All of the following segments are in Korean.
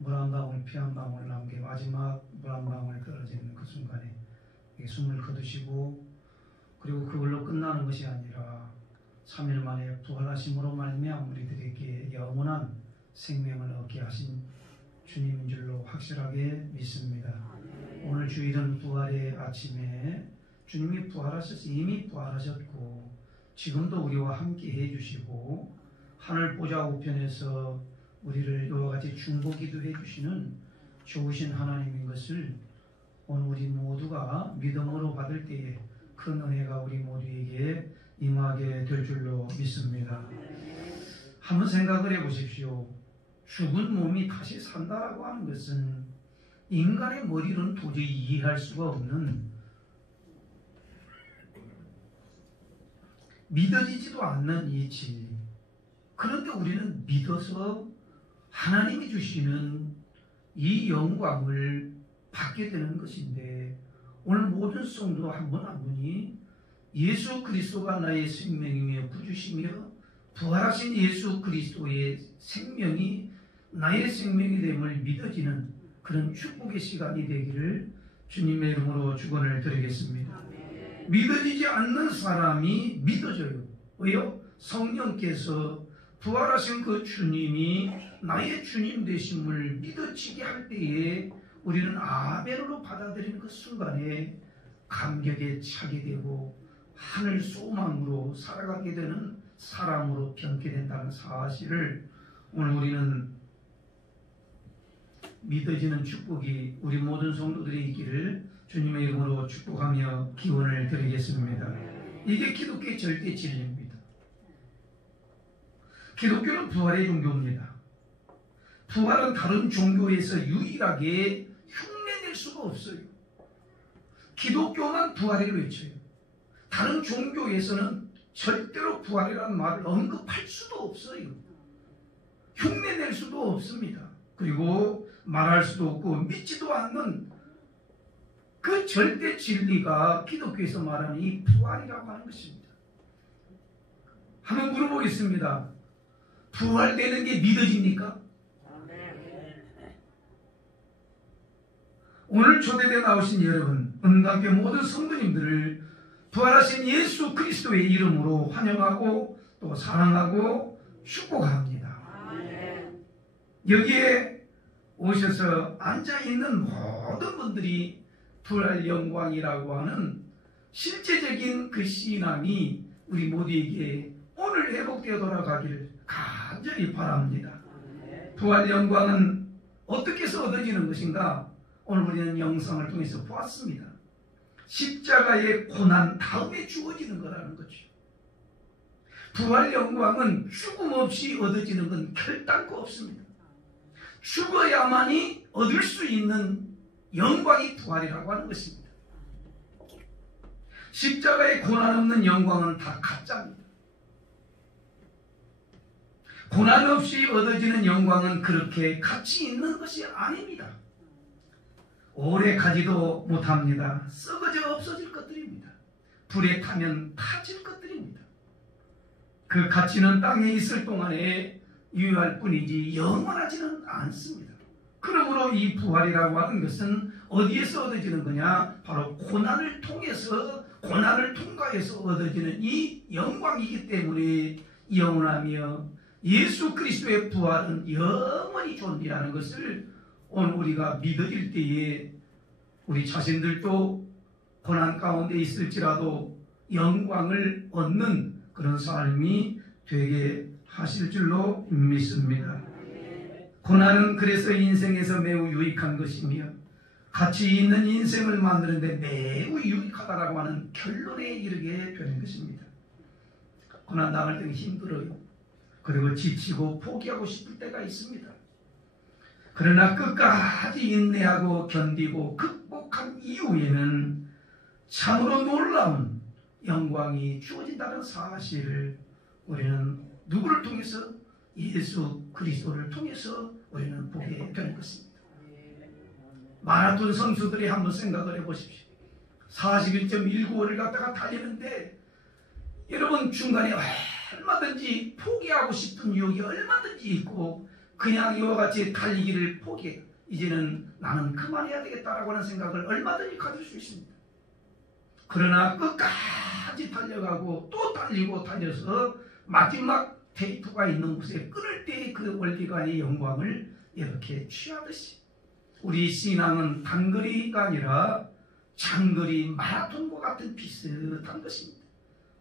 물 한 방울 피 한 방울 남게 마지막 물 한 방울이 떨어지는 그 순간에 숨을 거두시고, 그리고 그걸로 끝나는 것이 아니라 3일 만에 부활하심으로 말미암아 우리들에게 영원한 생명을 얻게 하신 주님인 줄로 확실하게 믿습니다. 오늘 주일은 부활의 아침에 주님이 부활하셔서 이미 부활하셨고 지금도 우리와 함께 해주시고 하늘 보좌 우편에서 우리를 이와 같이 중보기도 해주시는 좋으신 하나님인 것을 오늘 우리 모두가 믿음으로 받을 때에 큰 은혜가 우리 모두에게 임하게 될 줄로 믿습니다. 한번 생각을 해보십시오. 죽은 몸이 다시 산다라고 하는 것은 인간의 머리로는 도저히 이해할 수가 없는, 믿어지지도 않는 이 진리. 그런데 우리는 믿어서 하나님이 주시는 이 영광을 받게 되는 것인데, 오늘 모든 성도 한 분 한 분이 예수 그리스도가 나의 생명이며 구주시며 부활하신 예수 그리스도의 생명이 나의 생명이 됨을 믿어지는 그런 축복의 시간이 되기를 주님의 이름으로 축원을 드리겠습니다. 믿어지지 않는 사람이 믿어져요. 왜요? 성령께서 부활하신 그 주님이 나의 주님 되심을 믿어지게 할 때에 우리는 아멘으로 받아들이는 그 순간에 감격에 차게 되고 하늘 소망으로 살아가게 되는 사람으로 변케 된다는 사실을 오늘 우리는 믿어지는 축복이 우리 모든 성도들이 있기를 주님의 이름으로 축복하며 기원을 드리겠습니다. 이게 기독교의 절대 진리입니다. 기독교는 부활의 종교입니다. 부활은 다른 종교에서 유일하게 흉내낼 수가 없어요. 기독교만 부활을 외쳐요. 다른 종교에서는 절대로 부활이라는 말을 언급할 수도 없어요. 흉내낼 수도 없습니다. 그리고 말할 수도 없고 믿지도 않는 그 절대 진리가 기독교에서 말하는 이 부활이라고 하는 것입니다. 한번 물어보겠습니다. 부활되는 게 믿어집니까? 오늘 초대되어 나오신 여러분, 은강교 모든 성도님들을 부활하신 예수 그리스도의 이름으로 환영하고 또 사랑하고 축복합니다. 여기에 오셔서 앉아있는 모든 분들이 부활 영광이라고 하는 실제적인 그 신앙이 우리 모두에게 오늘 회복되어 돌아가기를 간절히 바랍니다. 부활 영광은 어떻게 해서 얻어지는 것인가? 오늘 우리는 영상을 통해서 보았습니다. 십자가의 고난 다음에 주어지는 거라는 거죠. 부활 영광은 죽음 없이 얻어지는 건 결단코 없습니다. 죽어야만이 얻을 수 있는 영광이 부활이라고 하는 것입니다. 십자가의 고난 없는 영광은 다 가짜입니다. 고난 없이 얻어지는 영광은 그렇게 가치 있는 것이 아닙니다. 오래 가지도 못합니다. 썩어져 없어질 것들입니다. 불에 타면 타질 것들입니다. 그 가치는 땅에 있을 동안에 유효할 뿐이지 영원하지는 않습니다. 그러므로 이 부활이라고 하는 것은 어디에서 얻어지는 거냐? 바로 고난을 통해서, 고난을 통과해서 얻어지는 이 영광이기 때문에 영원하며 예수 그리스도의 부활은 영원히 존재하는 것을 오늘 우리가 믿어질 때에 우리 자신들도 고난 가운데 있을지라도 영광을 얻는 그런 삶이 되게 하실 줄로 믿습니다. 고난은 그래서 인생에서 매우 유익한 것이며 가치 있는 인생을 만드는데 매우 유익하다라고 하는 결론에 이르게 되는 것입니다. 고난 당할 때는 힘들어요. 그리고 지치고 포기하고 싶을 때가 있습니다. 그러나 끝까지 인내하고 견디고 극복한 이후에는 참으로 놀라운 영광이 주어진다는 사실을 우리는 누구를 통해서? 예수 그리스도를 통해서 우리는 보게 되는 것입니다. 마라톤 선수들이 한번 생각을 해보십시오. 41.195를 갖다가 달리는데 여러분 중간에 얼마든지 포기하고 싶은 유혹이 얼마든지 있고 그냥 이와 같이 달리기를 포기해. 이제는 나는 그만해야 되겠다라고 하는 생각을 얼마든지 가질 수 있습니다. 그러나 끝까지 달려가고 또 달리고 달려서 마지막 테이프가 있는 곳에 끊을 때의 그 원리관의 영광을 이렇게 취하듯이 우리 신앙은 단거리가 아니라 장거리 마라톤과 같은 비슷한 것입니다.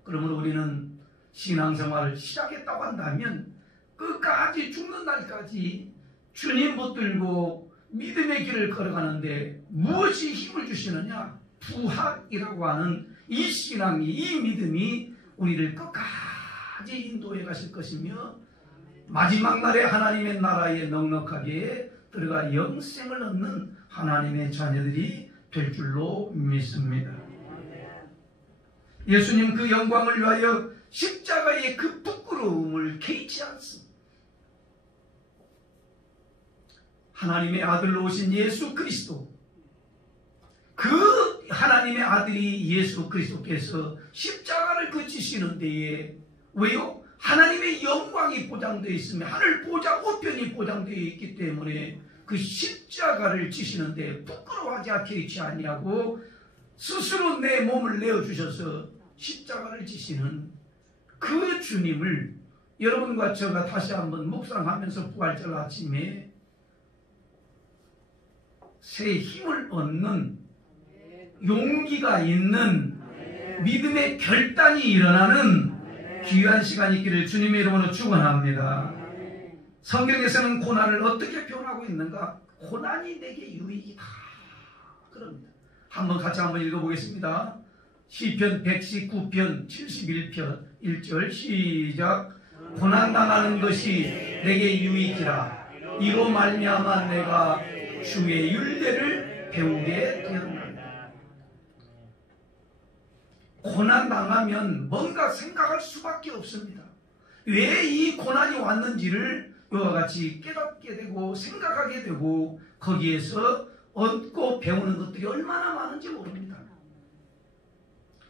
그러므로 우리는 신앙생활을 시작했다고 한다면 끝까지 죽는 날까지 주님 붙들고 믿음의 길을 걸어가는데 무엇이 힘을 주시느냐? 부활이라고 하는 이 신앙이, 이 믿음이 우리를 끝까지 인도해 가실 것이며 마지막 날에 하나님의 나라에 넉넉하게 들어가 영생을 얻는 하나님의 자녀들이 될 줄로 믿습니다. 예수님 그 영광을 위하여 십자가의 그 부끄러움을 개의치 않습니다. 하나님의 아들로 오신 예수 그리스도, 그 하나님의 아들이 예수 그리스도께서 십자가를 그치시는 데에 왜요? 하나님의 영광이 보장되어 있으며 하늘 보좌 우편이 보장되어 있기 때문에 그 십자가를 지시는데 부끄러워하지 않게 아니하고 스스로 내 몸을 내어주셔서 십자가를 지시는 그 주님을 여러분과 제가 다시 한번 묵상하면서 부활절 아침에 새 힘을 얻는 용기가 있는 믿음의 결단이 일어나는 귀한 시간이 있기를 주님의 이름으로 축원합니다. 성경에서는 고난을 어떻게 표현하고 있는가? 고난이 내게 유익이다 그럽니다. 한번 같이 한번 읽어보겠습니다. 시편 119편 71편 1절 시작. 고난당하는 것이 내게 유익이라 이로 말미암아 내가 주의 율례를 배우게 되었나이다. 고난당하면 뭔가 생각할 수밖에 없습니다. 왜 이 고난이 왔는지를 이와 같이 깨닫게 되고 생각하게 되고 거기에서 얻고 배우는 것들이 얼마나 많은지 모릅니다.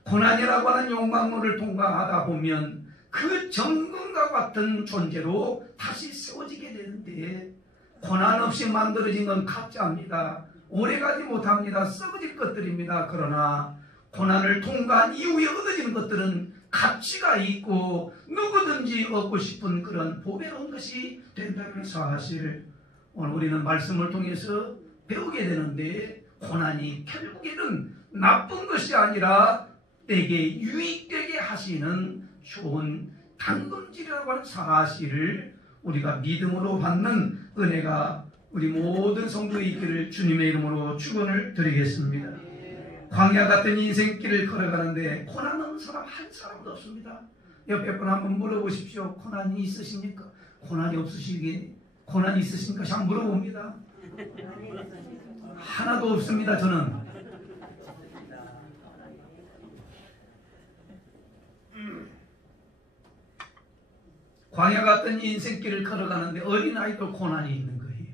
고난이라고 하는 용광로를 통과하다 보면 그 정금과 같은 존재로 다시 세워지게 되는데 고난 없이 만들어진 건 가짜입니다. 오래가지 못합니다. 썩어질 것들입니다. 그러나 고난을 통과한 이후에 얻어지는 것들은 가치가 있고 누구든지 얻고 싶은 그런 보배로운 것이 된다는 사실을 오늘 우리는 말씀을 통해서 배우게 되는데 고난이 결국에는 나쁜 것이 아니라 내게 유익되게 하시는 좋은 당금질이라고 하는 사실을 우리가 믿음으로 받는 은혜가 우리 모든 성도에 있기를 주님의 이름으로 축원을 드리겠습니다. 광야 같은 인생길을 걸어가는데 고난 없는 사람 한 사람도 없습니다. 옆에 분 한번 물어보십시오. 고난이 있으십니까? 고난이 없으시기에 고난이 있으십니까? 한번 물어봅니다. 하나도 없습니다. 저는 광야 같은 인생길을 걸어가는데 어린아이도 고난이 있는 거예요.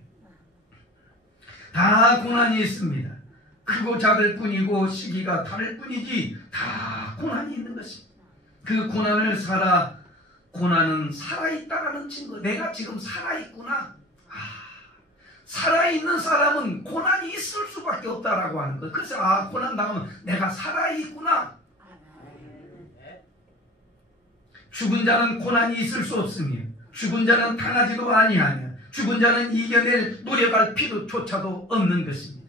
다 고난이 있습니다. 크고 작을 뿐이고 시기가 다를 뿐이지 다 고난이 있는 것입니다. 그 고난은 살아있다라는 증거. 내가 지금 살아있구나. 살아있는 사람은 고난이 있을 수밖에 없다라고 하는 것. 그래서 고난 당하면 내가 살아있구나. 죽은 자는 고난이 있을 수 없으며 죽은 자는 당하지도 아니하며 죽은 자는 이겨낼 노력할 필요조차도 없는 것입니다.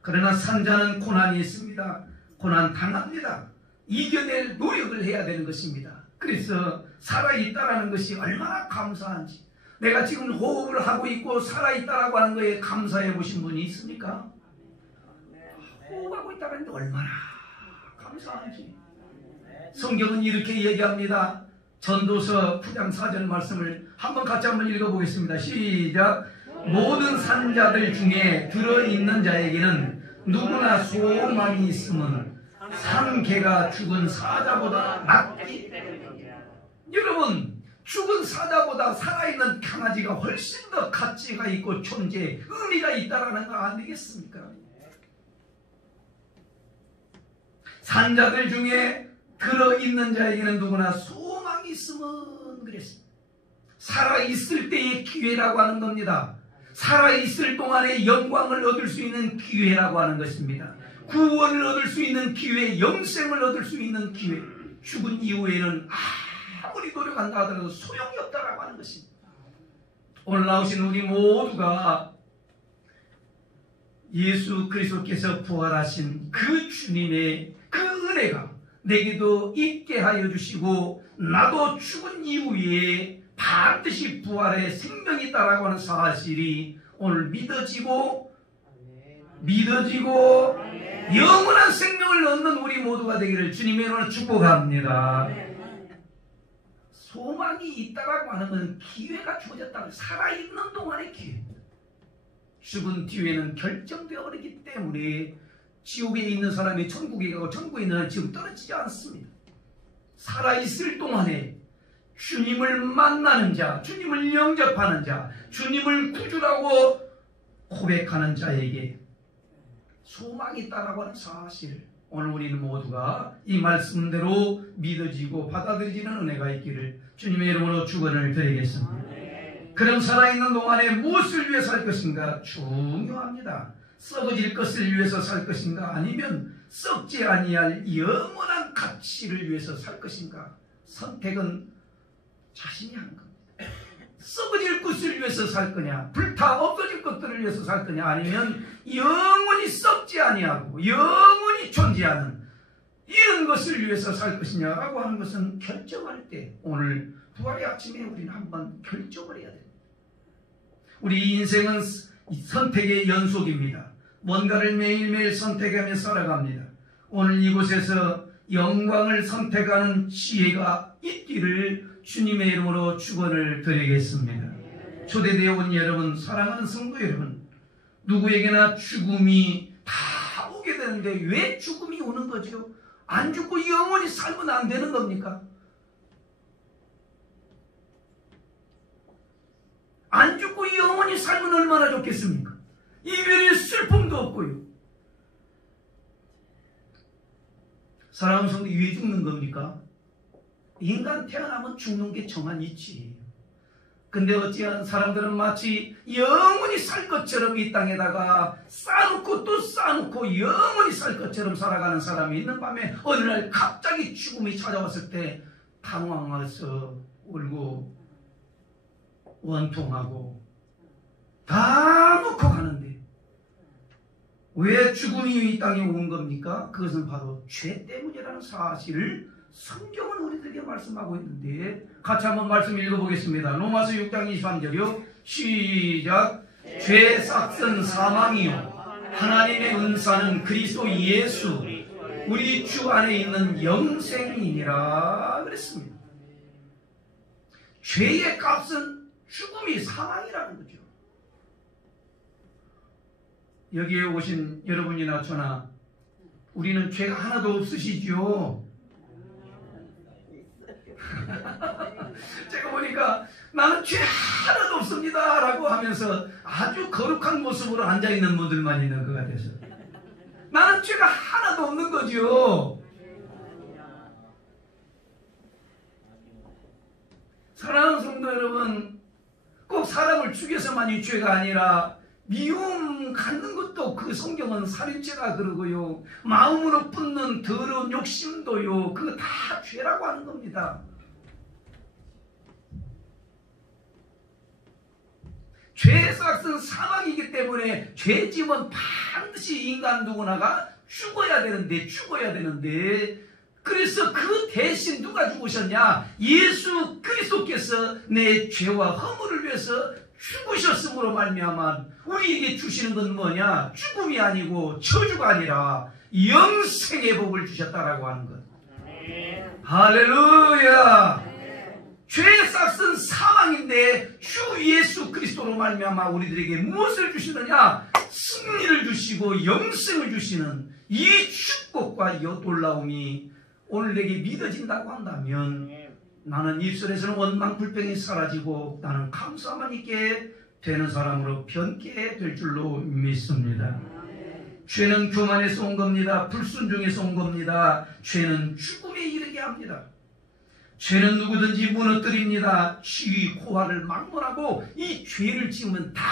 그러나 산 자는 고난이 있습니다. 고난 당합니다. 이겨낼 노력을 해야 되는 것입니다. 그래서 살아있다라는 것이 얼마나 감사한지. 내가 지금 호흡을 하고 있고 살아있다라고 하는 거에 감사해 보신 분이 있습니까? 호흡하고 있다는 게 얼마나 감사한지. 성경은 이렇게 얘기합니다. 전도서 9장 4절 말씀을 같이 한번 읽어보겠습니다. 시작. 모든 산자들 중에 들어있는 자에게는 누구나 소망이 있음은 산개가 죽은 사자보다 낫기 때문이다. 여러분, 죽은 사자보다 살아있는 강아지가 훨씬 더 가치가 있고 존재, 의미가 있다는 거 아니겠습니까? 산자들 중에 들어있는 자에게는 누구나 소망이 있음은 그랬습니다. 살아있을 때의 기회라고 하는 겁니다. 살아있을 동안에 영광을 얻을 수 있는 기회라고 하는 것입니다. 구원을 얻을 수 있는 기회, 영생을 얻을 수 있는 기회. 죽은 이후에는 아무리 노력한다 하더라도 소용이 없다라고 하는 것입니다. 오늘 나오신 우리 모두가 예수 그리스도께서 부활하신 그 주님의 그 은혜가 내게도 있게 하여 주시고, 나도 죽은 이후에 반드시 부활의 생명이 있다라고 하는 사실이 오늘 믿어지고 영원한 생명을 얻는 우리 모두가 되기를 주님의 이름으로 축복합니다. 소망이 있다라고 하는 건 기회가 주어졌다는, 살아있는 동안의 기회입니다. 죽은 뒤에는 결정되어 버리기 때문에 지옥에 있는 사람이 천국에 가고 천국에 있는 사람이 지금 떨어지지 않습니다. 살아있을 동안에 주님을 만나는 자, 주님을 영접하는 자, 주님을 구주라고 고백하는 자에게 소망이 있다라고 하는 사실, 오늘 우리는 모두가 이 말씀대로 믿어지고 받아들이는 은혜가 있기를 주님의 이름으로 축원을 드리겠습니다. 그럼 살아있는 동안에 무엇을 위해 살 것인가 중요합니다. 썩어질 것을 위해서 살 것인가, 아니면 썩지 아니할 영원한 가치를 위해서 살 것인가. 선택은 자신이 하는 겁니다. 썩어질 것을 위해서 살 거냐, 불타 없어질 것들을 위해서 살 거냐, 아니면 영원히 썩지 아니하고 영원히 존재하는 이런 것을 위해서 살 것이냐라고 하는 것은 결정할 때, 오늘 부활의 아침에 우리는 한번 결정을 해야 됩니다. 우리 인생은 선택의 연속입니다. 뭔가를 매일매일 선택하며 살아갑니다. 오늘 이곳에서 영광을 선택하는 지혜가 있기를 주님의 이름으로 축원을 드리겠습니다. 초대되어 온 여러분, 사랑하는 성도 여러분, 누구에게나 죽음이 다 오게 되는데 왜 죽음이 오는 거죠? 안 죽고 영원히 살면 안 되는 겁니까? 안 죽고 영원히 살면 얼마나 좋겠습니까? 이별의 슬픔도 없고요. 사랑하는 성도, 왜 죽는 겁니까? 인간 태어나면 죽는 게 정한 이치예요. 근데 어찌한 사람들은 마치 영원히 살 것처럼 이 땅에다가 쌓아놓고 또 쌓아놓고 영원히 살 것처럼 살아가는 사람이 있는 밤에 어느 날 갑자기 죽음이 찾아왔을 때 당황해서 울고 원통하고 다 놓고 가는데, 왜 죽음이 이 땅에 온 겁니까? 그것은 바로 죄 때문이라는 사실을 성경은 우리들에게 말씀하고 있는데, 같이 한번 말씀 읽어보겠습니다. 로마서 6장 23절이요. 시작. 죄 싹은 사망이요 하나님의 은사는 그리스도 예수 우리 주 안에 있는 영생이니라 그랬습니다. 죄의 값은 죽음이, 사망이라는 거죠. 여기에 오신 여러분이나 저나 우리는 죄가 하나도 없으시죠? 제가 보니까 나는 죄 하나도 없습니다 라고 하면서 아주 거룩한 모습으로 앉아있는 분들만 있는 것 같아서, 나는 죄가 하나도 없는 거죠. 사랑하는 성도 여러분, 꼭 사람을 죽여서만이 죄가 아니라 미움 갖는 것도 그 성경은 살인죄라 그러고요, 마음으로 뿜는 더러운 욕심도요, 그거 다 죄라고 하는 겁니다. 죄의 싹은 사망이기 때문에 죄 지으면 반드시 인간 누구나가 죽어야 되는데 그래서 그 대신 누가 죽으셨냐? 예수 그리스도께서 내 죄와 허물을 위해서 죽으셨으므로 말미암아 우리에게 주시는 건 뭐냐? 죽음이 아니고 저주가 아니라 영생의 복을 주셨다라고 하는 것. 할렐루야. 죄의 싹은 사망인데 주 예수 그리스도로 말미암아 우리들에게 무엇을 주시느냐? 승리를 주시고 영생을 주시는 이 축복과 이 놀라움이 오늘 내게 믿어진다고 한다면, 나는 입술에서는 원망불평이 사라지고 나는 감사만 있게 되는 사람으로 변케 될 줄로 믿습니다. 죄는 교만에서 온 겁니다. 불순종에서 온 겁니다. 죄는 죽음에 이르게 합니다. 죄는 누구든지 무너뜨립니다. 시위 고하를 막론하고 이 죄를 지으면 다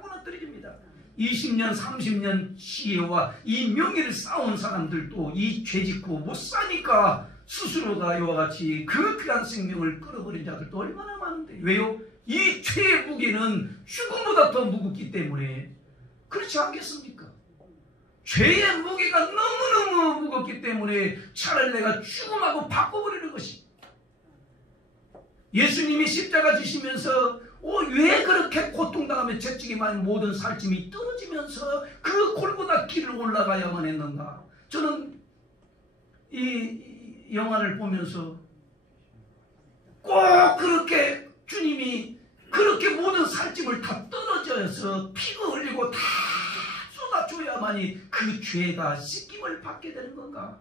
무너뜨립니다. 20년 30년 시혜와 이 명예를 쌓아온 사람들도 이 죄 짓고 못 사니까 스스로가 이와 같이 그 귀한 생명을 끌어버린 자들도 얼마나 많은데, 왜요? 이 죄의 무게는 죽음보다 더 무겁기 때문에. 그렇지 않겠습니까? 죄의 무게가 너무너무 무겁기 때문에 차라리 내가 죽음하고 바꿔버리는 것이. 예수님이 십자가 지시면서 왜 그렇게 고통당하며 채찍이만 모든 살찜이 떨어지면서 그 골고다 길을 올라가야만 했는가? 저는 이 영화를 보면서 꼭 그렇게 주님이 그렇게 모든 살찜을 다 떨어져서 피가 흘리고 다 쏟아줘야만이 그 죄가 씻김을 받게 되는 건가?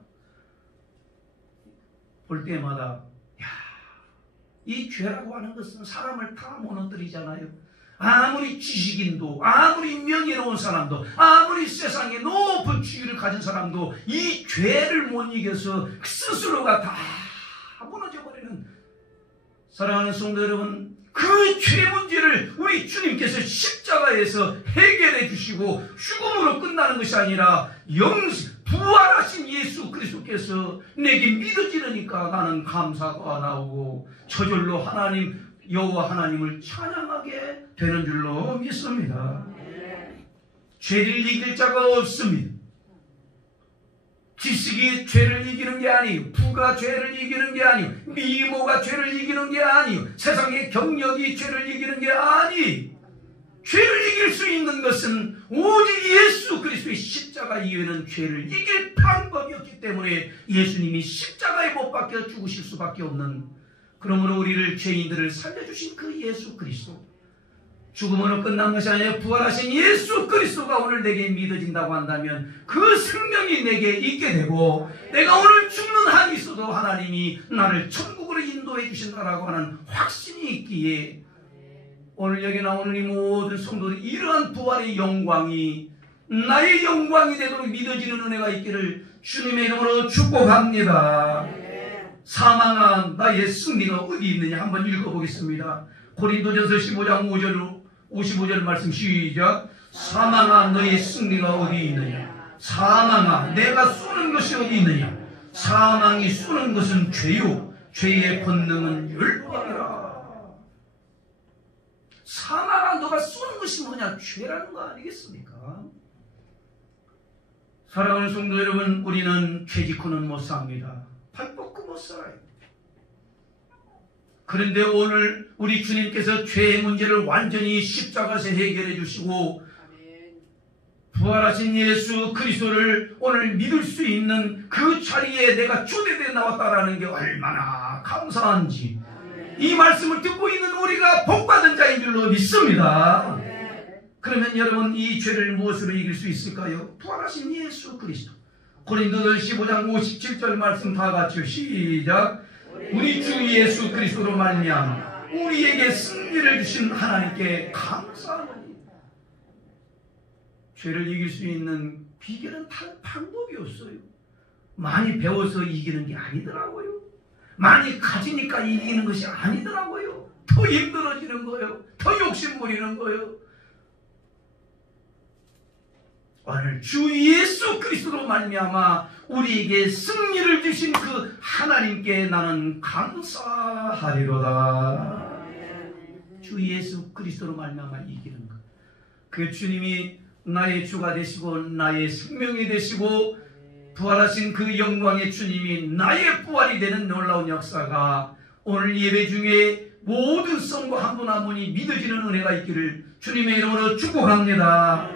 볼 때마다 이 죄라고 하는 것은 사람을 다 무너뜨리잖아요. 아무리 지식인도, 아무리 명예로운 사람도, 아무리 세상에 높은 지위를 가진 사람도 이 죄를 못 이겨서 스스로가 다 무너져버리는. 사랑하는 성도 여러분, 그 죄 문제를 우리 주님께서 십자가에서 해결해 주시고 죽음으로 끝나는 것이 아니라 부활하신 예수 그리스도께서 내게 믿어지니까 나는 감사가 나오고 저절로 여호와 하나님을 찬양하게 되는 줄로 믿습니다. 죄를 이길 자가 없습니다. 지식이 죄를 이기는 게 아니에요. 부가 죄를 이기는 게 아니에요. 미모가 죄를 이기는 게 아니에요. 세상의 경력이 죄를 이기는 게 아니에요. 죄를 이길 수 있는 것은 오직 예수 그리스도의 십자가 이외에는 죄를 이길 방법이 없기 때문에 예수님이 십자가에 못 박혀 죽으실 수밖에 없는, 그러므로 우리를 죄인들을 살려주신 그 예수 그리스도, 죽음으로 끝난 것이 아니라 부활하신 예수 그리스도가 오늘 내게 믿어진다고 한다면 그 생명이 내게 있게 되고, 내가 오늘 죽는 한이 있어도 하나님이 나를 천국으로 인도해 주신다라고 하는 확신이 있기에 오늘 여기 나오는 이 모든 성도들이 이러한 부활의 영광이 나의 영광이 되도록 믿어지는 은혜가 있기를 주님의 이름으로 축복합니다. 사망한 나의 승리가 어디 있느냐 한번 읽어보겠습니다. 고린도전서 15장 55절 말씀 시작. 사망아 너의 승리가 어디 있느냐. 사망아 내가 쏘는 것이 어디 있느냐. 사망이 쏘는 것은 죄요 죄의 권능은 율법이라. 사망아 너가 쏘는 것이 뭐냐. 죄라는 거 아니겠습니까? 사랑하는 성도 여러분, 우리는 죄 짓고는 못 삽니다. 발 뻗고 못 살아요. 그런데 오늘 우리 주님께서 죄의 문제를 완전히 십자가에서 해결해 주시고 부활하신 예수 그리스도를 오늘 믿을 수 있는 그 자리에 내가 초대되어 나왔다라는 게 얼마나 감사한지 이 말씀을 듣고 있는 우리가 복받은 자인 줄로 믿습니다. 그러면 여러분 이 죄를 무엇으로 이길 수 있을까요? 부활하신 예수 그리스도. 고린도전 15장 57절 말씀 다 같이 시작. 우리 주 예수 그리스도로 말미암아 우리에게 승리를 주신 하나님께 감사하노니. 죄를 이길 수 있는 비결은 다른 방법이 없어요. 많이 배워서 이기는 게 아니더라고요. 많이 가지니까 이기는 것이 아니더라고요. 더 힘들어지는 거예요. 더 욕심 부리는 거예요. 오늘 주 예수 그리스도로 말미암아 우리에게 승리를 주신 그 하나님께 나는 감사하리로다. 주 예수 그리스도로 말미암아 이기는 것. 그 주님이 나의 주가 되시고 나의 생명이 되시고 부활하신 그 영광의 주님이 나의 부활이 되는 놀라운 역사가 오늘 예배 중에 모든 성도 한 분 한 분이 믿어지는 은혜가 있기를 주님의 이름으로 축복합니다.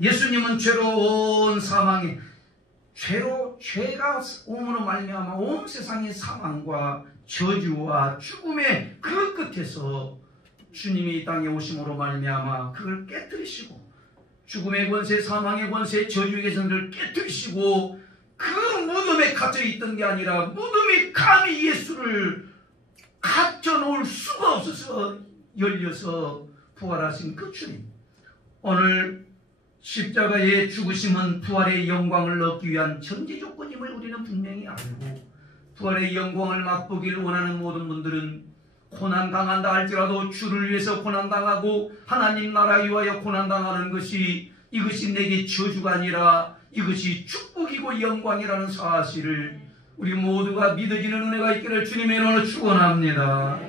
예수님은 죄로 온 사망에 죄가 옴으로 말미암아 온 세상의 사망과 저주와 죽음의 그 끝에서 주님이 이 땅에 오심으로 말미암아 그걸 깨뜨리시고 죽음의 권세, 사망의 권세, 저주의 계승을 깨뜨리시고 그 무덤에 갇혀 있던 게 아니라 무덤이 감히 예수를 갇혀 놓을 수가 없어서 열려서 부활하신 그 주님. 오늘 십자가의 죽으심은 부활의 영광을 얻기 위한 전제 조건임을 우리는 분명히 알고 부활의 영광을 맛보기를 원하는 모든 분들은 고난당한다 할지라도 주를 위해서 고난당하고 하나님 나라 위하여 고난당하는 것이 이것이 내게 저주가 아니라 이것이 축복이고 영광이라는 사실을 우리 모두가 믿어지는 은혜가 있기를 주님의 이름으로 축원합니다.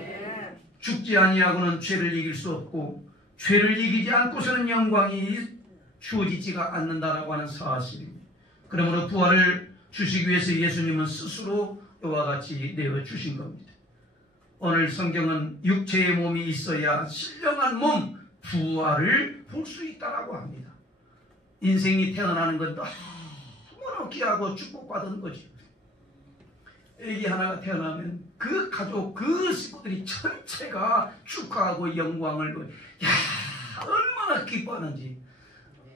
죽지 아니하고는 죄를 이길 수 없고 죄를 이기지 않고서는 영광이 주어지지가 않는다라고 하는 사실입니다. 그러므로 부활을 주시기 위해서 예수님은 스스로 이와 같이 내어주신 겁니다. 오늘 성경은 육체의 몸이 있어야 신령한 몸, 부활을 볼 수 있다라고 합니다. 인생이 태어나는 건 너무나 귀하고 축복받은 거죠. 애기 하나가 태어나면 그 가족, 그 식구들이 전체가 축하하고 영광을, 야, 얼마나 기뻐하는지.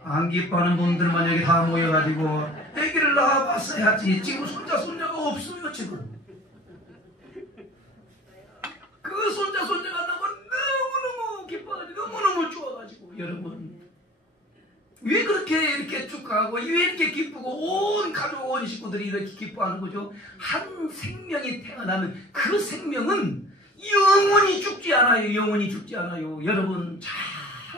안 기뻐하는 분들만 여기 다 모여가지고 애기를 낳아봤어야지. 지금 손자, 손녀가 없어요, 지금. 그 손자, 손녀가 나면 너무너무 기뻐가지고, 너무너무 좋아가지고, 여러분. 왜 그렇게 이렇게 축하하고, 왜 이렇게 기쁘고, 온 가족, 온 식구들이 이렇게 기뻐하는 거죠? 한 생명이 태어나면 그 생명은 영원히 죽지 않아요. 영원히 죽지 않아요. 여러분, 잘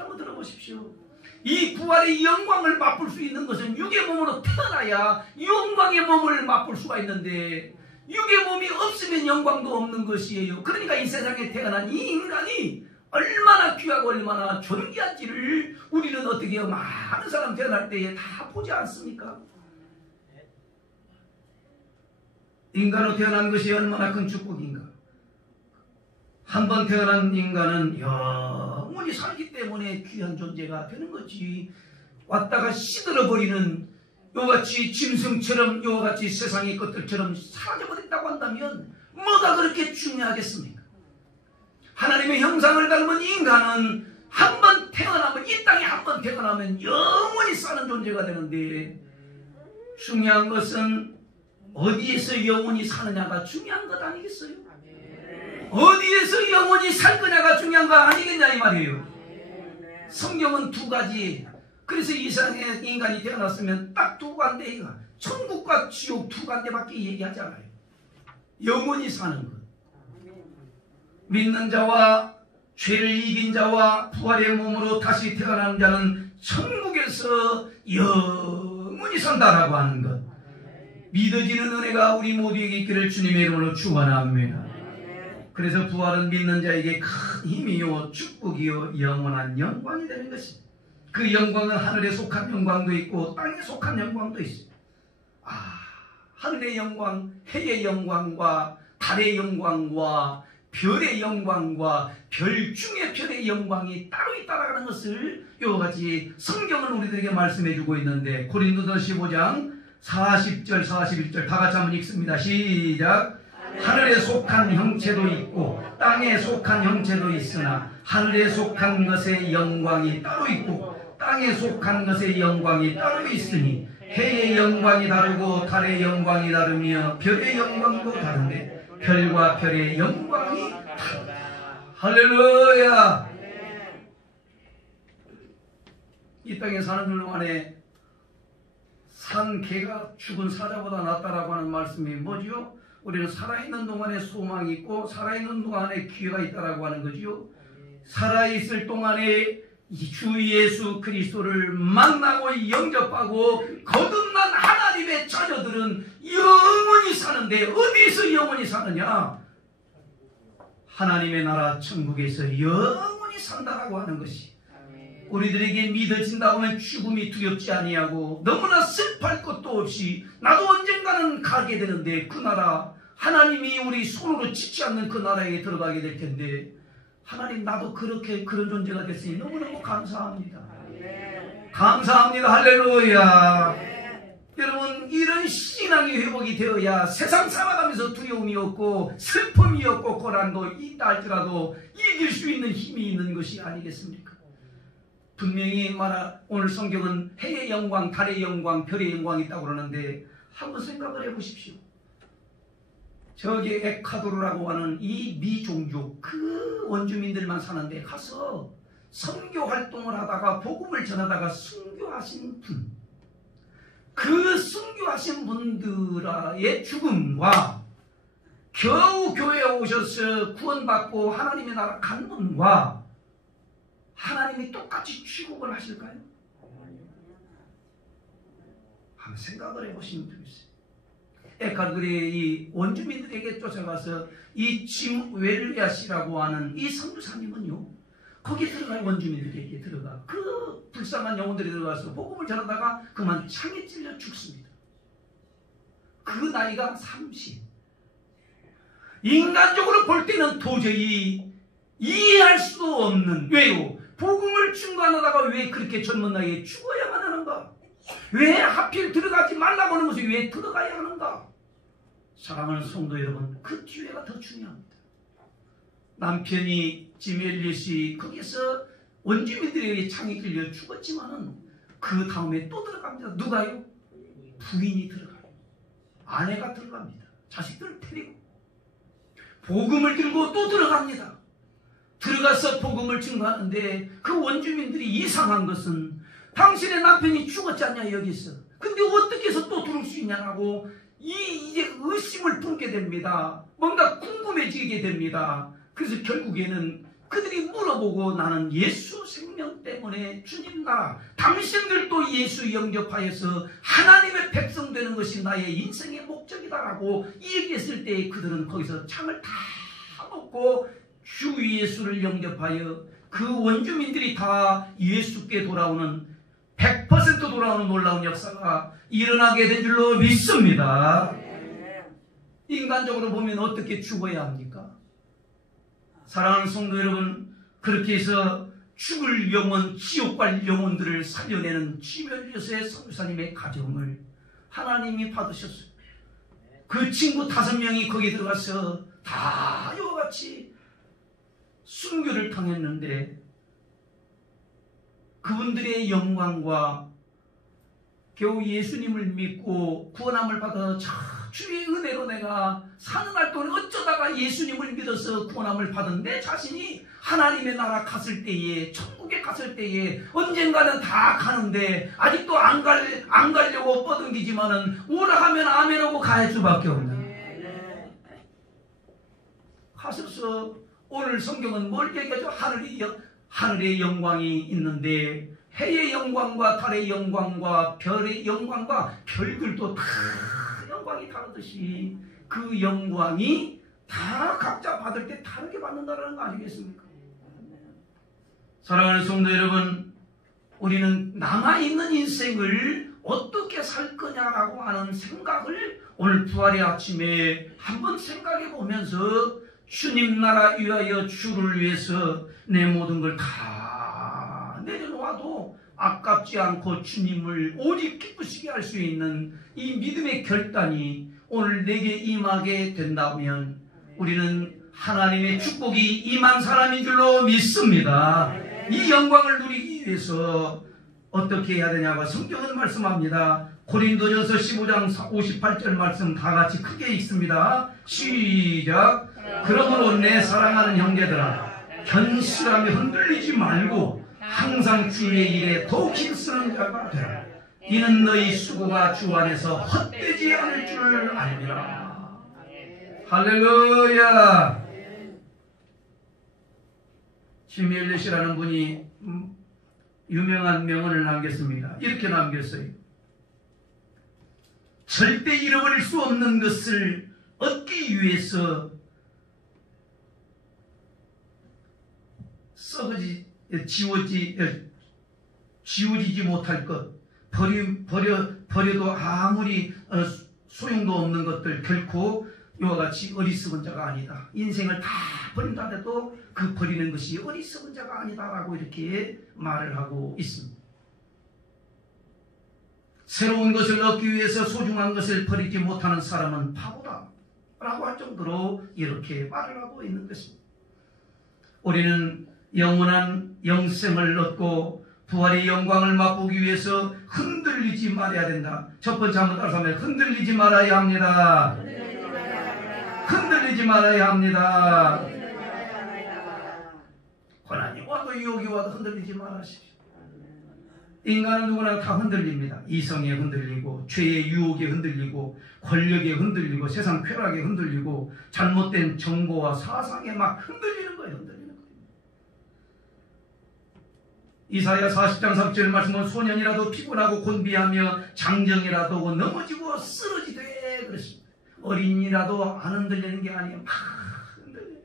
한번 들어보십시오. 이 부활의 영광을 맛볼 수 있는 것은 육의 몸으로 태어나야 영광의 몸을 맛볼 수가 있는데, 육의 몸이 없으면 영광도 없는 것이에요. 그러니까 이 세상에 태어난 이 인간이 얼마나 귀하고 얼마나 존귀한지를 우리는 어떻게 해요? 많은 사람 태어날 때에 다 보지 않습니까? 인간으로 태어난 것이 얼마나 큰 축복인가. 한 번 태어난 인간은 영원히 살기 때문에 귀한 존재가 되는 거지. 왔다가 시들어버리는 요같이 짐승처럼 요같이 세상의 것들처럼 사라져버린다고 한다면 뭐가 그렇게 중요하겠습니까? 하나님의 형상을 닮은 인간은 한 번 태어나면, 이 땅에 한 번 태어나면 영원히 사는 존재가 되는데, 중요한 것은 어디에서 영원히 사느냐가 중요한 것 아니겠어요? 어디에서 영원히 살 거냐가 중요한 거 아니겠냐 이 말이에요. 성경은 두 가지. 그래서 이 세상에 인간이 태어났으면 딱 두 관대가, 천국과 지옥 두 관대밖에 얘기하지 않아요. 영원히 사는 것. 믿는 자와 죄를 이긴 자와 부활의 몸으로 다시 태어나는 자는 천국에서 영원히 산다라고 하는 것. 믿어지는 은혜가 우리 모두에게 있기를 주님의 이름으로 축원합니다. 그래서 부활은 믿는 자에게 큰 힘이요 축복이요 영원한 영광이 되는 것입니다. 그 영광은 하늘에 속한 영광도 있고 땅에 속한 영광도 있습니다. 하늘의 영광, 해의 영광과 달의 영광과 별의 영광과 별 중에 별의 영광이 따로 있다라는 것을 이와같이 성경은 우리들에게 말씀해 주고 있는데, 고린도서 15장 40절 41절 다 같이 한번 읽습니다. 시작. 하늘에 속한 형체도 있고 땅에 속한 형체도 있으나 하늘에 속한 것의 영광이 따로 있고 땅에 속한 것의 영광이 따로 있으니 해의 영광이 다르고 달의 영광이 다르며 별의 영광도 다른데 별과 별의 영광이 다르다. 할렐루야. 이 땅에 사는 들 동안에 산 개가 죽은 사자보다 낫다라고 하는 말씀이 뭐죠? 우리는 살아있는 동안에 소망이 있고 살아있는 동안에 기회가 있다라고 하는 거지요. 살아있을 동안에 주 예수 그리스도를 만나고 영접하고 거듭난 하나님의 자녀들은 영원히 사는데, 어디에서 영원히 사느냐? 하나님의 나라 천국에서 영원히 산다라고 하는 것이 우리들에게 믿어진다고 하면 죽음이 두렵지 아니하고 너무나 슬퍼할 것도 없이 나도 언젠가는 가게 되는데, 그 나라 하나님이 우리 손으로 짓지 않는 그 나라에 들어가게 될 텐데, 하나님 나도 그렇게 그런 존재가 됐으니 너무너무 감사합니다. 감사합니다. 할렐루야. 여러분, 이런 신앙이 회복이 되어야 세상 살아가면서 두려움이 없고 슬픔이 없고 고난도 있다 할지라도 이길 수 있는 힘이 있는 것이 아니겠습니까? 분명히 오늘 성경은 해의 영광, 달의 영광, 별의 영광이 있다고 그러는데 한번 생각을 해보십시오. 저기 에콰도르라고 하는 이 미종족, 그 원주민들만 사는 데 가서 선교 활동을 하다가 복음을 전하다가 순교하신 분, 그 순교하신 분들의 죽음과 겨우 교회에 오셔서 구원받고 하나님의 나라 간 분과 하나님이 똑같이 취급을 하실까요? 한번 생각을 해보시면 되겠어요. 에카르들이 이 원주민들에게 쫓아가서 이 짐 웰리아시라고 하는 이 선교사님은요, 거기에 들어갈 원주민들에게 들어가 그 불쌍한 영혼들이 들어가서 복음을 전하다가 그만 창에 찔려 죽습니다. 그 나이가 30. 인간적으로 볼 때는 도저히 이해할 수도 없는, 왜요? 복음을 증거하다가 왜 그렇게 젊은 나이에 죽어야만 하는가? 왜 하필 들어가지 말라고 하는 것이 왜 들어가야 하는가? 사랑하는 성도 여러분, 그 뒤에가 더 중요합니다. 남편이 지멜리시 거기서 원주민들에게 창에 끌려 죽었지만은 그 다음에 또 들어갑니다. 누가요? 부인이 들어가요. 아내가 들어갑니다. 자식들을 데리고 복음을 들고 또 들어갑니다. 들어가서 복음을 증거하는데 그 원주민들이 이상한 것은 당신의 남편이 죽었지 않냐 여기서. 근데 어떻게 해서 또 들어올 수 있냐고 이제 의심을 품게 됩니다. 뭔가 궁금해지게 됩니다. 그래서 결국에는 그들이 물어보고 나는 예수 생명 때문에 주님 나라 당신들도 예수 영접하여서 하나님의 백성 되는 것이 나의 인생의 목적이다라고 얘기했을 때 그들은 거기서 창을 다 놓고 주 예수를 영접하여 그 원주민들이 다 예수께 돌아오는 100% 돌아오는 놀라운 역사가 일어나게 된 줄로 믿습니다. 인간적으로 보면 어떻게 죽어야 합니까? 사랑하는 성도 여러분, 그렇게 해서 죽을 영혼, 지옥 갈 영혼들을 살려내는 지멜리오스의 선교사님의 가정을 하나님이 받으셨어요. 그 친구 5명이 거기 들어가서 다 이와 같이 순교를 당했는데 그분들의 영광과 겨우 예수님을 믿고 구원함을 받아 주의 은혜로 내가 사는 날 동안 어쩌다가 예수님을 믿어서 구원함을 받은 내 자신이 하나님의 나라 갔을 때에, 천국에 갔을 때에 언젠가는 다 가는데 아직도 안 가려고 뻗은기지만은 오라 하면 아멘하고 갈 수밖에 없는. 하셔서 오늘 성경은 뭘 얘기하죠? 하늘의 영광이 있는데 해의 영광과 달의 영광과 별의 영광과 별들도 다 영광이 다르듯이 그 영광이 다 각자 받을 때 다르게 받는다는 거 아니겠습니까? 사랑하는 성도 여러분, 우리는 남아있는 인생을 어떻게 살 거냐라고 하는 생각을 오늘 부활의 아침에 한번 생각해 보면서 주님 나라 위하여 주를 위해서 내 모든 걸 다 내려놓아도 아깝지 않고 주님을 오직 기쁘시게 할 수 있는 이 믿음의 결단이 오늘 내게 임하게 된다면 우리는 하나님의 축복이 임한 사람인 줄로 믿습니다. 이 영광을 누리기 위해서 어떻게 해야 되냐고 성경은 말씀합니다. 고린도전서 15장 58절 말씀 다 같이 크게 읽습니다. 시작. 그러므로 내 사랑하는 형제들아, 견실하며 흔들리지 말고 항상 주의 일에 더욱 힘쓰는 자가 되라. 이는 너희 수고가 주 안에서 헛되지 않을 줄 알미라. 할렐루야. 지멜렛이라는 분이 유명한 명언을 남겼습니다. 이렇게 남겼어요. 절대 잃어버릴 수 없는 것을 얻기 위해서 지워지지 못할 것, 버려도 아무리 소용도 없는 것들 결코 이와 같이 어리석은 자가 아니다. 인생을 다 버린다 해도 그 버리는 것이 어리석은 자가 아니다라고 이렇게 말을 하고 있습니다. 새로운 것을 얻기 위해서 소중한 것을 버리지 못하는 사람은 바보다 라고 할 정도로 이렇게 말을 하고 있는 것입니다. 우리는 영원한 영생을 얻고 부활의 영광을 맛보기 위해서 흔들리지 말아야 된다. 첫 번째 한번 따라서 하면 흔들리지 말아야 합니다. 흔들리지 말아야 합니다. 고난이 와도 유혹이 와도 흔들리지 말아십시오. 인간은 누구나 다 흔들립니다. 이성에 흔들리고 흔들리고 죄의 유혹에 흔들리고 권력에 흔들리고 세상 쾌락에 흔들리고 잘못된 정보와 사상에 막 흔들리는 거예요. 흔들리는 거예요. 이사야 40장 3절 말씀은 소년이라도 피곤하고 곤비하며 장정이라도 넘어지고 쓰러지되 그랬습니다. 어린이라도 안 흔들리는 게 아니에요. 막 흔들려요.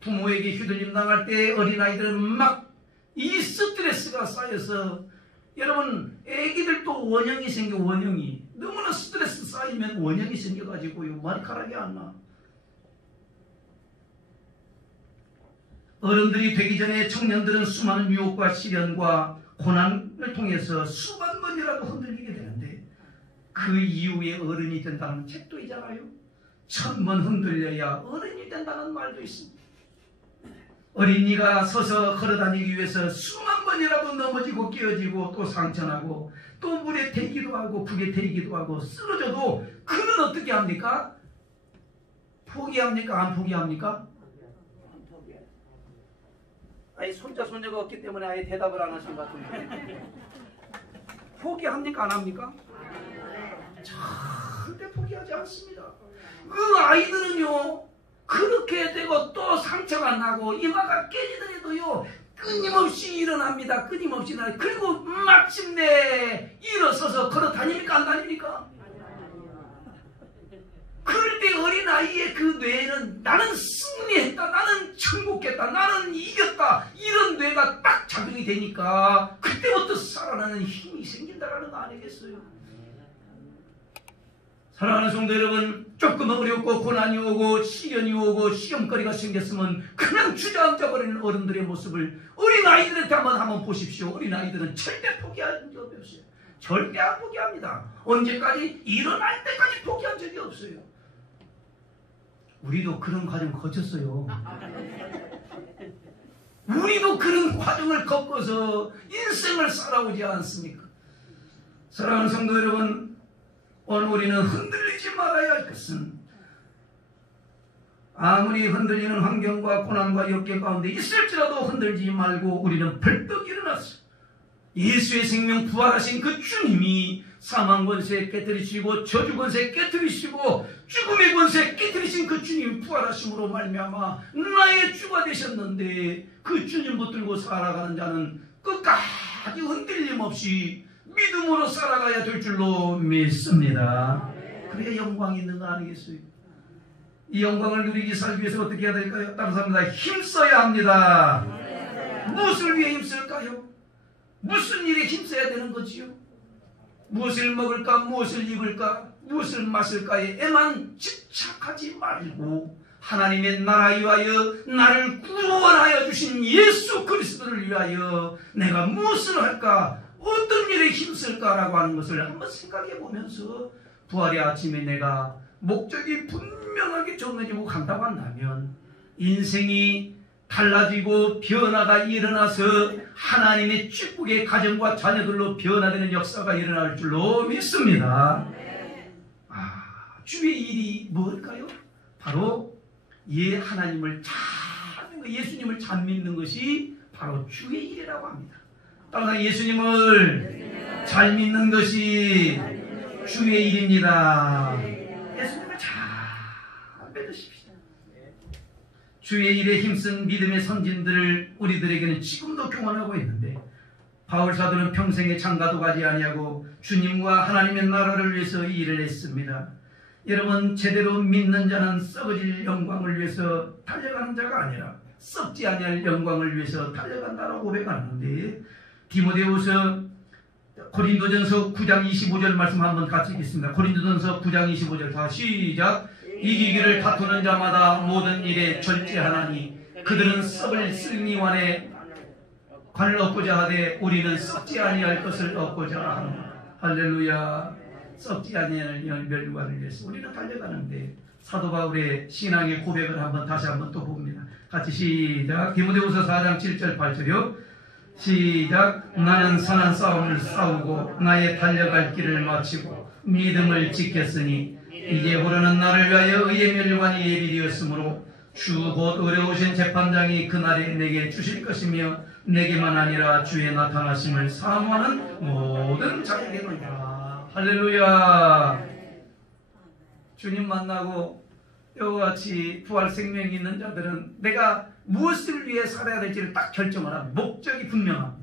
부모에게 휘둘림 당할 때 어린아이들은 막 이 스트레스가 쌓여서 여러분 애기들도 원형이 생겨. 원형이 너무나 스트레스 쌓이면 원형이 생겨가지고요 머리카락이 안 나. 어른들이 되기 전에 청년들은 수많은 유혹과 시련과 고난을 통해서 수만 번이라도 흔들리게 되는데 그 이후에 어른이 된다는 책도 있잖아요. 1000번 흔들려야 어른이 된다는 말도 있습니다. 어린이가 서서 걸어다니기 위해서 수만 번이라도 넘어지고 깨어지고 또 상처나고 또 물에 태기도 하고 북에 태기도 하고 쓰러져도 그는 어떻게 합니까? 포기합니까? 안 포기합니까? 아니 손자가 없기 때문에 아예 대답을 안 하신 것 같은데 포기합니까? 안 합니까? 절대 포기하지 않습니다. 그 아이들은요 그렇게 되고 또 상처가 나고 이마가 깨지더라도요 끊임없이 일어납니다. 끊임없이 일어나요. 그리고 마침내 일어서서 걸어 다닙니까? 안 다닙니까? 그럴 때 어린아이의 그 뇌는 나는 승리했다, 나는 천국했다, 나는 이겼다 이런 뇌가 딱 작용이 되니까 그때부터 살아나는 힘이 생긴다라는 거 아니겠어요? 사랑하는 성도 여러분, 조금 어렵고 고난이 오고 시련이 오고 시험거리가 생겼으면 그냥 주저앉아버리는 어른들의 모습을 어린아이들한테 한번 보십시오. 어린아이들은 절대 포기한 적이 없어요. 절대 안 포기합니다. 언제까지? 일어날 때까지 포기한 적이 없어요. 우리도 그런 과정 거쳤어요. 우리도 그런 과정을 겪어서 인생을 살아오지 않습니까? 사랑하는 성도 여러분, 오늘 우리는 흔들리지 말아야 할 것은 아무리 흔들리는 환경과 고난과 역경 가운데 있을지라도 흔들지 말고 우리는 벌떡 일어나서 예수의 생명 부활하신 그 주님이 사망 권세 깨뜨리시고 저주 권세 깨뜨리시고 죽음의 권세 깨뜨리신 그 주님이 부활하심으로 말미암아 나의 주가 되셨는데 그 주님 붙들고 살아가는 자는 끝까지 흔들림 없이 믿음으로 살아가야 될 줄로 믿습니다. 그래야 영광이 있는 거 아니겠어요? 이 영광을 누리기 살기 위해서 어떻게 해야 될까요? 다른 사람보다 힘써야 합니다. 무엇을 위해 힘쓸까요? 무슨 일에 힘써야 되는 거지요? 무엇을 먹을까? 무엇을 입을까? 무엇을 마실까에만 집착하지 말고 하나님의 나라에 위하여 나를 구원하여 주신 예수 그리스도를 위하여 내가 무엇을 할까? 어떤 일에 힘쓸까라고 하는 것을 한번 생각해 보면서 부활의 아침에 내가 목적이 분명하게 정해지고 간다고 한다면 인생이 달라지고 변화가 일어나서 하나님의 축복의 가정과 자녀들로 변화되는 역사가 일어날 줄로 믿습니다. 주의 일이 뭘까요? 바로 하나님을 예수님을 잘 믿는 것이 바로 주의 일이라고 합니다. 따라서 예수님을 잘 믿는 것이 주의 일입니다. 예수님을 잘 믿으십시오. 주의 일에 힘쓴 믿음의 선진들을 우리들에게는 지금도 교환하고 있는데 바울 사도는 평생에 장가도 가지 아니하고 주님과 하나님의 나라를 위해서 일을 했습니다. 여러분, 제대로 믿는 자는 썩어질 영광을 위해서 달려가는 자가 아니라 썩지 아니할 영광을 위해서 달려간다라고 고백하는데 디모데후서 고린도전서 9장 25절 말씀 한번 같이 읽겠습니다. 고린도전서 9장 25절 다 시작. 이기기를 다투는 자마다 모든 일에 절제하나니 그들은 썩을 승리관에 관을 얻고자 하되 우리는 썩지 아니할 것을 얻고자 하노라. 할렐루야. 썩지 아니할 멸관을 위해서 우리는 달려가는데 사도 바울의 신앙의 고백을 다시 한번 또 봅니다. 같이 시작. 디모데후서 4장 7절 8절이요. 시작. 나는 선한 싸움을 싸우고 나의 달려갈 길을 마치고 믿음을 지켰으니 이제 오르는 날을 위하여 의의 멸관이 예비되었으므로 주 곧 어려우신 재판장이 그날에 내게 주실 것이며 내게만 아니라 주의 나타나심을 사모하는 모든 자에게로라. 할렐루야. 주님 만나고 이와 같이 부활 생명이 있는 자들은 내가 무엇을 위해 살아야 될지를 딱 결정을 합니다. 목적이 분명합니다.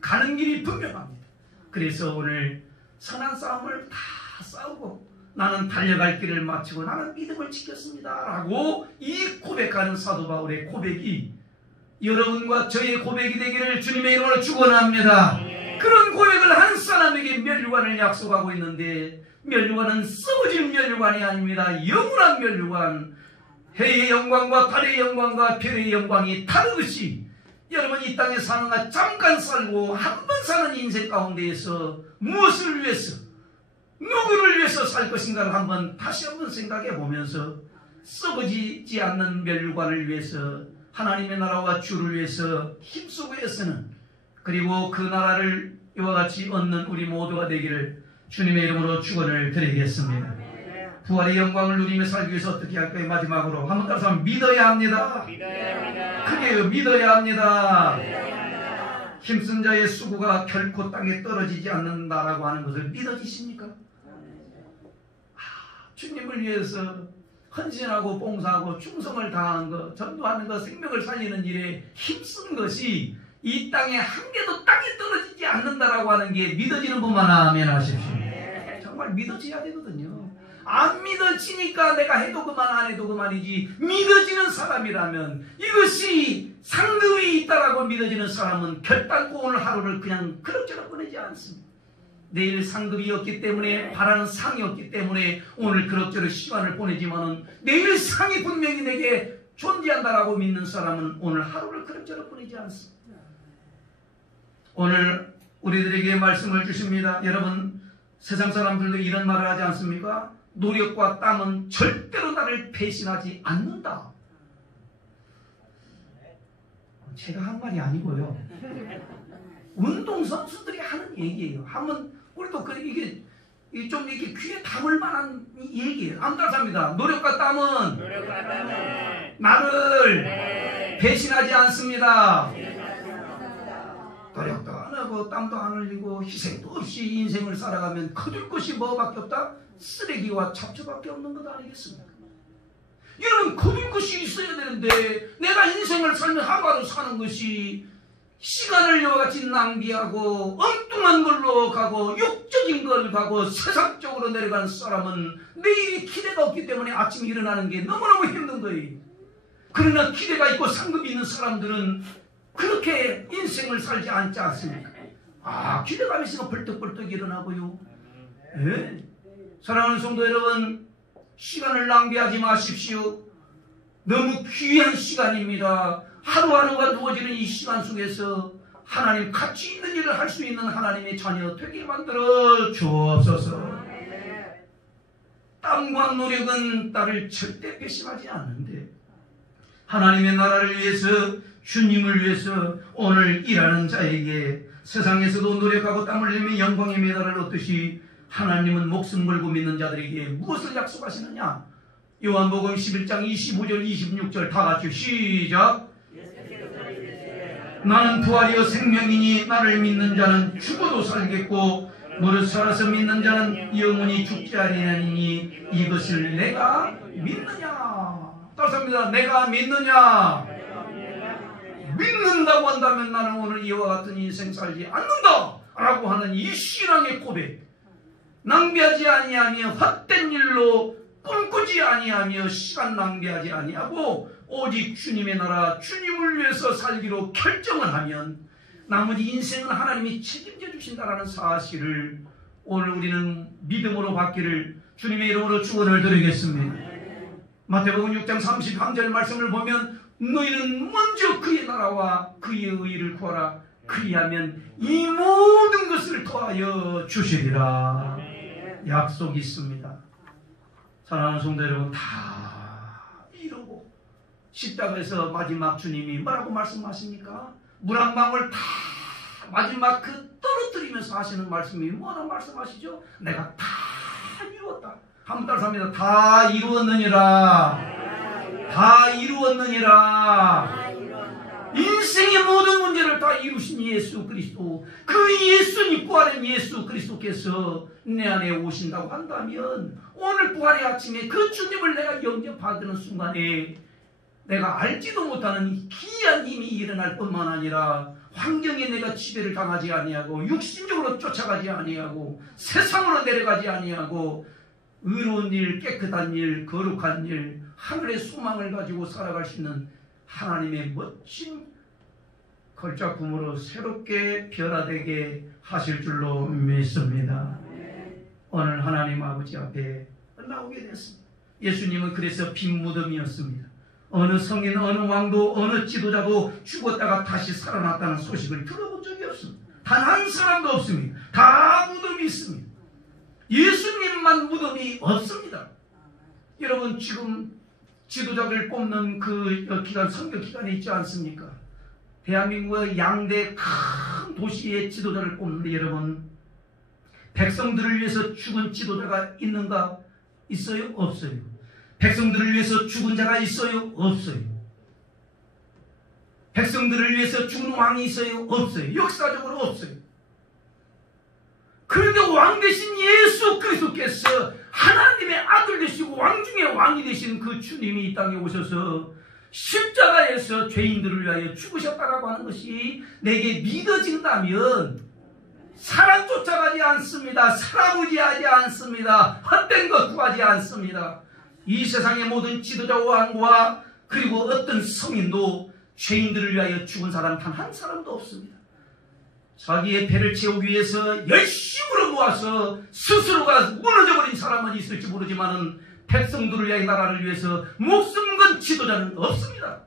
가는 길이 분명합니다. 그래서 오늘 선한 싸움을 다 싸우고 나는 달려갈 길을 마치고 나는 믿음을 지켰습니다 라고 이 고백하는 사도 바울의 고백이 여러분과 저의 고백이 되기를 주님의 이름으로 축원합니다. 그런 고백을 한 사람에게 면류관을 약속하고 있는데, 면류관은 썩어질 면류관이 아닙니다. 영원한 면류관. 해의 영광과 달의 영광과 별의 영광이 다르듯이 여러분 이 땅에 사는 가 잠깐 살고 한 번 사는 인생 가운데에서 무엇을 위해서, 누구를 위해서 살 것인가를 다시 한번 생각해 보면서 썩어지지 않는 면류관을 위해서, 하나님의 나라와 주를 위해서 힘쓰고 애쓰는, 그리고 그 나라를 이와 같이 얻는 우리 모두가 되기를 주님의 이름으로 축원을 드리겠습니다. 부활의 영광을 누리며 살기 위해서 어떻게 할까요? 마지막으로 한번 따라서 믿어야 합니다. 크게 믿어야 합니다. 힘쓴 자의 수고가 결코 땅에 떨어지지 않는다라고 하는 것을 믿어지십니까? 주님을 위해서 헌신하고 봉사하고 충성을 다하는 것, 전도하는 것, 생명을 살리는 일에 힘쓴 것이 이 땅에 한 개도 땅에 떨어지지 않는다라고 하는 게 믿어지는 분만 아멘 하십시오. 정말 믿어져야 되거든요. 안 믿어지니까 내가 해도 그만 안 해도 그만이지, 믿어지는 사람이라면, 이것이 상급이 있다라고 믿어지는 사람은 결단코 오늘 하루를 그냥 그럭저럭 보내지 않습니다. 내일 상급이 없기 때문에, 바라는 상이 없기 때문에 오늘 그럭저럭 시간을 보내지만은 내일 상이 분명히 내게 존재한다라고 믿는 사람은 오늘 하루를 그럭저럭 보내지 않습니다. 오늘 우리들에게 말씀을 주십니다. 여러분, 세상 사람들도 이런 말을 하지 않습니까? 노력과 땀은 절대로 나를 배신하지 않는다. 제가 한 말이 아니고요. 운동선수들이 하는 얘기예요. 한번 우리도 이게 좀 이렇게 귀에 담을 만한 얘기예요. 암답합니다. 노력과 땀은 나를 배신하지 않습니다. 노력도 안 하고 땀도 안 흘리고 희생도 없이 인생을 살아가면 거둘 것이 뭐밖에 없다? 쓰레기와 잡초밖에 없는 것 아니겠습니까? 여러분, 거둘 것이 있어야 되는데 내가 인생을 살면 하루하루 사는 것이 시간을 이와 같이 낭비하고 엉뚱한 걸로 가고 욕적인 걸 가고 세상적으로 내려간 사람은 내일이 기대가 없기 때문에 아침에 일어나는 게 너무너무 힘든 거예요. 그러나 기대가 있고 상급이 있는 사람들은 그렇게 인생을 살지 않지 않습니까? 기대감이 있으면 벌떡벌떡 일어나고요. 예? 사랑하는 성도 여러분, 시간을 낭비하지 마십시오. 너무 귀한 시간입니다. 하루하루가 누워지는 이 시간 속에서 하나님 가치 있는 일을 할 수 있는 하나님의 자녀 되게 만들어 주옵소서. 땀과 노력은 나를 절대 배신하지 않는데, 하나님의 나라를 위해서, 주님을 위해서 오늘 일하는 자에게 세상에서도 노력하고 땀을 흘리며 영광의 메달을 얻듯이 하나님은 목숨 걸고 믿는 자들에게 무엇을 약속하시느냐? 요한복음 11장 25절 26절 다 같이 시작. 나는 부활이요 생명이니 나를 믿는 자는 죽어도 살겠고 무릇 살아서 믿는 자는 영원히 죽지 아니하리니 이것을 내가 믿느냐? 따라합니다. 내가 믿느냐? 믿는다고 한다면 나는 오늘 이와 같은 인생 살지 않는다 라고 하는 이 신앙의 고백, 낭비하지 아니하며 헛된 일로 꿈꾸지 아니하며 시간 낭비하지 아니하고 오직 주님의 나라, 주님을 위해서 살기로 결정을 하면 나머지 인생은 하나님이 책임져 주신다라는 사실을 오늘 우리는 믿음으로 받기를 주님의 이름으로 축원을 드리겠습니다. 마태복음 6장 33절 말씀을 보면 너희는 먼저 그의 나라와 그의 의를 구하라. 그리하면 이 모든 것을 더하여 주시리라. 약속이 있습니다. 사랑하는 성도 여러분, 다 이루고 십자가에서 마지막 주님이 뭐라고 말씀하십니까? 물 한 방울 다 마지막 그 떨어뜨리면서 하시는 말씀이 뭐라고 말씀하시죠? 내가 다 이루었다. 한번 따라서 합니다. 다 이루었느니라. 다 이루었느니라. 인생 일생의 모든 문제를 다 이루신 예수 그리스도, 그 예수님, 부활한 예수 그리스도께서 내 안에 오신다고 한다면 오늘 부활의 아침에 그 주님을 내가 영접하는 순간에 내가 알지도 못하는 기이한 힘이 일어날 뿐만 아니라 환경에 내가 지배를 당하지 아니하고 육신적으로 쫓아가지 아니하고 세상으로 내려가지 아니하고 의로운 일, 깨끗한 일, 거룩한 일, 하늘의 소망을 가지고 살아갈 수 있는 하나님의 멋진 걸작품으로 새롭게 변화되게 하실 줄로 믿습니다. 오늘 하나님 아버지 앞에 나오게 됐습니다. 예수님은 그래서 빈 무덤이었습니다. 어느 성인, 어느 왕도, 어느 지도자도 죽었다가 다시 살아났다는 소식을 들어본 적이 없습니다. 단 한 사람도 없습니다. 다 무덤이 있습니다. 예수님만 무덤이 없습니다. 여러분, 지금 지도자를 뽑는 그 기간, 선거 기간에 있지 않습니까? 대한민국의 양대 큰 도시의 지도자를 뽑는데 여러분, 백성들을 위해서 죽은 지도자가 있는가? 있어요? 없어요. 백성들을 위해서 죽은 자가 있어요? 없어요. 백성들을 위해서 죽은 왕이 있어요? 없어요. 역사적으로 없어요. 그런데 왕 되신 예수 그리스도께서 하나님의 아들 되시고 왕 중에 왕이 되신 그 주님이 이 땅에 오셔서 십자가에서 죄인들을 위하여 죽으셨다라고 하는 것이 내게 믿어진다면 사람 쫓아가지 않습니다. 사람 의지하지 않습니다. 헛된 것 구하지 않습니다. 이 세상의 모든 지도자 왕과 그리고 어떤 성인도 죄인들을 위하여 죽은 사람 단 한 사람도 없습니다. 자기의 배를 채우기 위해서 열심으로 모아서 스스로가 무너져버린 사람은 있을지 모르지만 백성들을 위하여 나라를 위해서 목숨 건 지도자는 없습니다.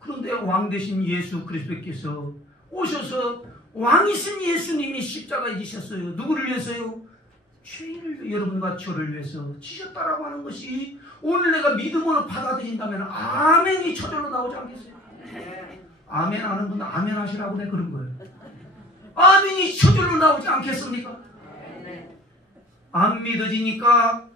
그런데 왕 되신 예수 그리스도께서 오셔서 왕이신 예수님이 십자가에 지셨어요. 누구를 위해서요? 죄인을, 여러분과 저를 위해서 지셨다라고 하는 것이 오늘 내가 믿음으로 받아들인다면 아멘이 저절로 나오지 않겠어요? 아멘 하는 분은 아멘 하시라고 내가 그런 거예요. 아멘이 저절로 나오지 않겠습니까? 안 믿어지니까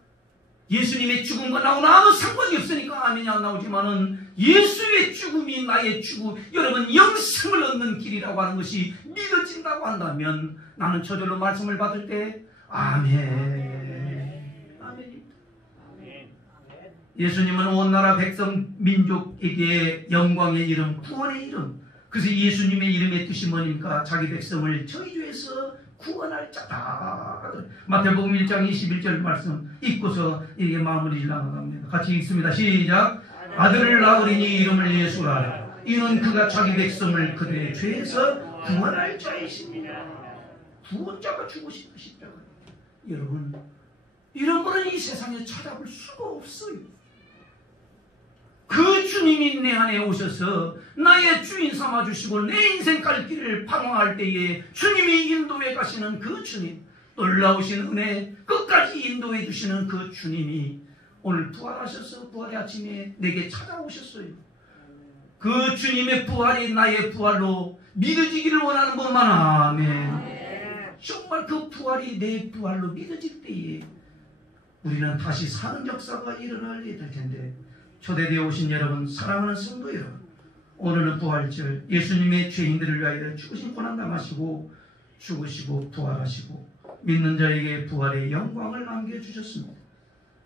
예수님의 죽음과 나오는 아무 상관이 없으니까 아멘이 안 나오지만은 예수의 죽음이 나의 죽음, 여러분 영생을 얻는 길이라고 하는 것이 믿어진다고 한다면 나는 저절로 말씀을 받을 때 아멘. 아멘입니다. 예수님은 온 나라 백성 민족에게 영광의 이름, 구원의 이름. 그래서 예수님의 이름의 뜻이 뭐니까 자기 백성을 저희 죄에서 구원할 자다. 마태복음 1장 21절 말씀 읽고서 이게 마무리를 나갑니다. 같이 읽습니다. 시작. 아들을 낳으리니 이름을 예수라. 이는 그가 자기 백성을 그들의 죄에서 구원할 자이십니다. 구원자가 죽으신 십자가. 여러분, 이런 분은 이 세상에 찾아볼 수가 없어요. 그 주님이 내 안에 오셔서 나의 주인 삼아주시고 내 인생 갈 길을 방황할 때에 주님이 인도해 가시는 그 주님, 놀라우신 은혜 끝까지 인도해 주시는 그 주님이 오늘 부활하셔서 부활의 아침에 내게 찾아오셨어요. 그 주님의 부활이 나의 부활로 믿어지기를 원하는 것만 아멘. 정말 그 부활이 내 부활로 믿어질 때에 우리는 다시 사는 역사가 일어나게 될 텐데, 초대되어 오신 여러분, 사랑하는 성도 여러분, 오늘은 부활절, 예수님의 죄인들을 위하여 죽으신 고난 당하시고 죽으시고 부활하시고 믿는 자에게 부활의 영광을 남겨주셨습니다.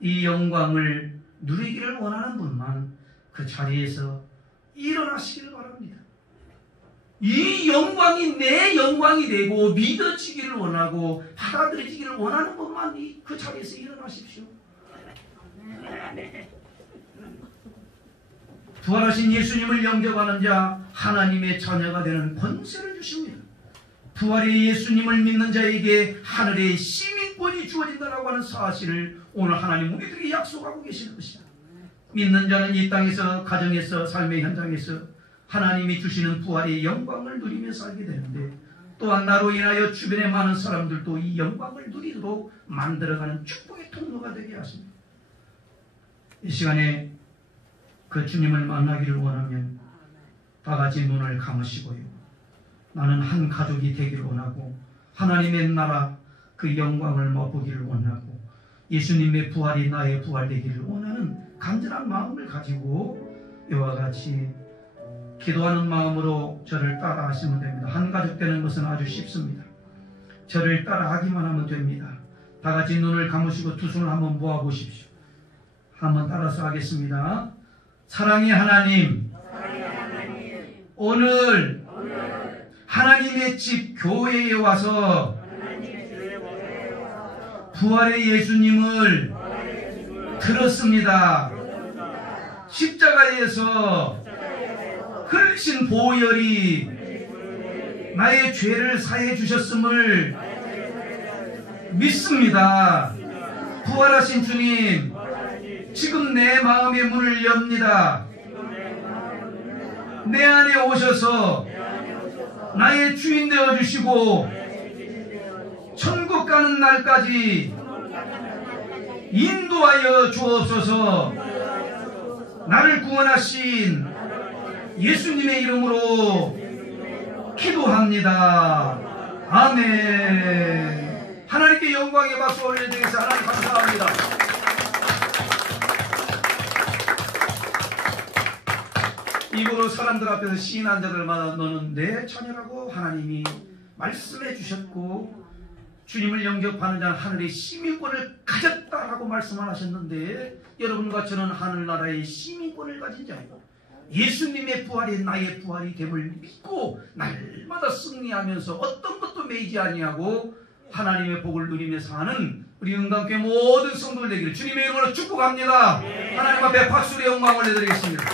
이 영광을 누리기를 원하는 분만 그 자리에서 일어나시기를 바랍니다. 이 영광이 내 영광이 되고 믿어지기를 원하고 받아들여지기를 원하는 분만 그 자리에서 일어나십시오. 부활하신 예수님을 영접하는 자, 하나님의 자녀가 되는 권세를 주십니다. 부활의 예수님을 믿는 자에게 하늘의 시민권이 주어진다라고 하는 사실을 오늘 하나님 우리들에게 약속하고 계시는 것입니다. 믿는 자는 이 땅에서, 가정에서, 삶의 현장에서 하나님이 주시는 부활의 영광을 누리며 살게 되는데, 또한 나로 인하여 주변의 많은 사람들도 이 영광을 누리도록 만들어가는 축복의 통로가 되게 하십니다. 이 시간에 그 주님을 만나기를 원하면 다 같이 눈을 감으시고요. 나는 한 가족이 되기를 원하고 하나님의 나라 그 영광을 맛보기를 원하고 예수님의 부활이 나의 부활 되기를 원하는 간절한 마음을 가지고 이와 같이 기도하는 마음으로 저를 따라 하시면 됩니다. 한 가족 되는 것은 아주 쉽습니다. 저를 따라 하기만 하면 됩니다. 다 같이 눈을 감으시고 두 손을 한번 모아 보십시오. 한번 따라서 하겠습니다. 사랑의 하나님, 오늘 하나님의 집 교회에 와서 부활의 예수님을 들었습니다. 십자가에서 흘리신 보혈이 나의 죄를 사해 주셨음을 믿습니다. 부활하신 주님, 지금 내 마음의 문을 엽니다. 내 안에 오셔서 나의 주인 되어 주시고 천국 가는 날까지 인도하여 주옵소서. 나를 구원하신 예수님의 이름으로 기도합니다. 아멘. 하나님께 영광의 박수 올려드리겠습니다. 하나님 감사합니다. 이거로 사람들 앞에서 시인한 자들마다 너는 내 자녀라고 하나님이 말씀해 주셨고, 주님을 영접하는 자는 하늘의 시민권을 가졌다라고 말씀을 하셨는데, 여러분과 저는 하늘나라의 시민권을 가진 자이고 예수님의 부활이 나의 부활이 됨을 믿고 날마다 승리하면서 어떤 것도 매이지 아니하고 하나님의 복을 누리며 사는 우리 은강교회 모든 성도들 되기를 주님의 이름으로 축복합니다. 하나님 앞에 박수의 영광을 올려드리겠습니다.